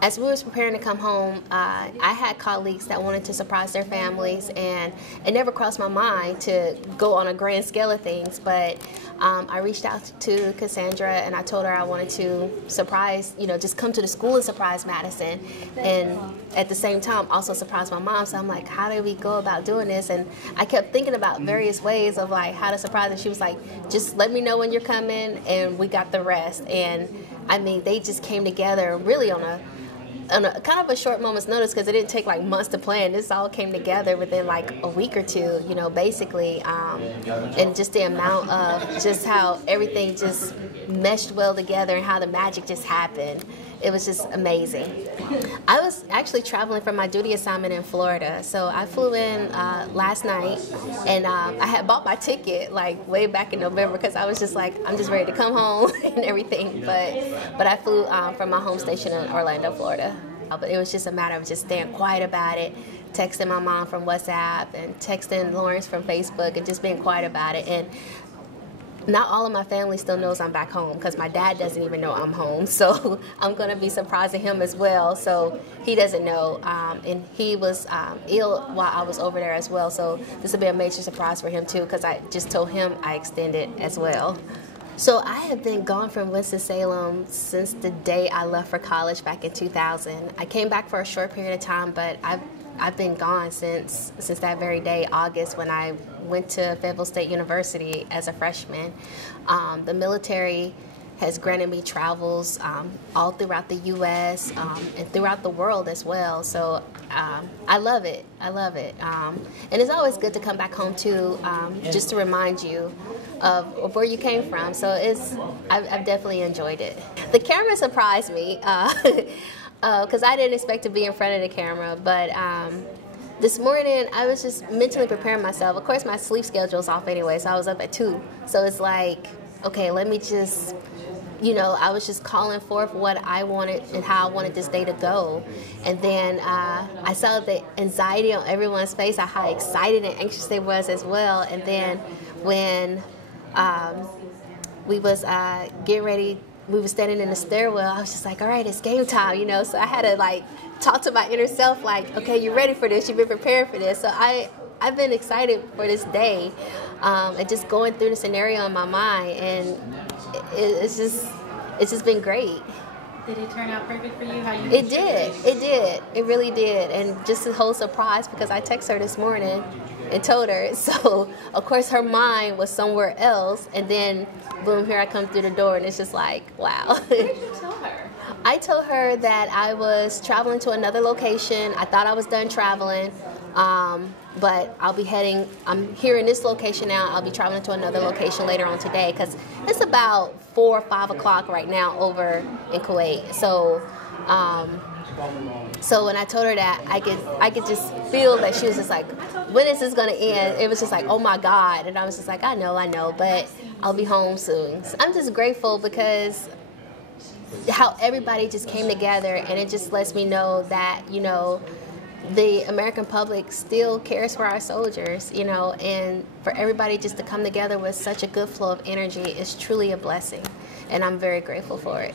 as we was preparing to come home, I had colleagues that wanted to surprise their families, and it never crossed my mind to go on a grand scale of things, but I reached out to Cassandra and I told her I wanted to surprise, just come to the school and surprise Madison, and at the same time also surprise my mom. So I'm like, how do we go about doing this? And I kept thinking about various ways of like how to surprise her. She was like, just let me know when you're coming and we got the rest. And I mean, they just came together really on a kind of a short moment's notice, because it didn't take like months to plan. This all came together within like a week or two, basically, and just the amount of just how everything just meshed well together and how the magic just happened. It was just amazing. I was actually traveling for my duty assignment in Florida, so I flew in last night, and I had bought my ticket like way back in November, because I was just like, I'm just ready to come home and everything. But I flew from my home station in Orlando, Florida. But it was just a matter of just staying quiet about it, texting my mom from WhatsApp and texting Lawrence from Facebook, and just being quiet about it. And not all of my family still knows I'm back home, because my dad doesn't even know I'm home. So I'm going to be surprising him as well. So he doesn't know. And he was ill while I was over there as well. So this will be a major surprise for him too, because I just told him I extended as well. So I have been gone from Winston-Salem since the day I left for college back in 2000. I came back for a short period of time, but I've been gone since that very day, August, when I went to Fayetteville State University as a freshman. The military has granted me travels all throughout the U.S. And throughout the world as well. So I love it. I love it. And it's always good to come back home too, just to remind you of where you came from. So I've definitely enjoyed it. The camera surprised me because I didn't expect to be in front of the camera, but this morning I was just mentally preparing myself. Of course, my sleep schedule's off anyway, so I was up at 2. So it's like, okay, let me just, I was just calling forth what I wanted and how I wanted this day to go. And then I saw the anxiety on everyone's face, how excited and anxious they was as well. And then when we was getting ready, we were standing in the stairwell, I was just like, all right, it's game time, So I had to like talk to my inner self like, okay, you're ready for this, you've been prepared for this. So I've been excited for this day, and just going through the scenario in my mind, and it's just been great. Did it turn out perfect for you? It did. It really did. And just a whole surprise, because I texted her this morning and told her. So, of course, her mind was somewhere else. And then, boom, here I come through the door, and it's just like, wow. What did you tell her? I told her that I was traveling to another location. I thought I was done traveling. But I'm here in this location now. I'll be traveling to another location later on today, because it's about 4 or 5 o'clock right now over in Kuwait. So when I told her that, I could just feel that she was just like, when is this going to end? It was just like, oh my God. And I was just like, I know, but I'll be home soon. So I'm just grateful, because how everybody just came together, and it just lets me know that, the American public still cares for our soldiers, and for everybody just to come together with such a good flow of energy is truly a blessing, and I'm very grateful for it.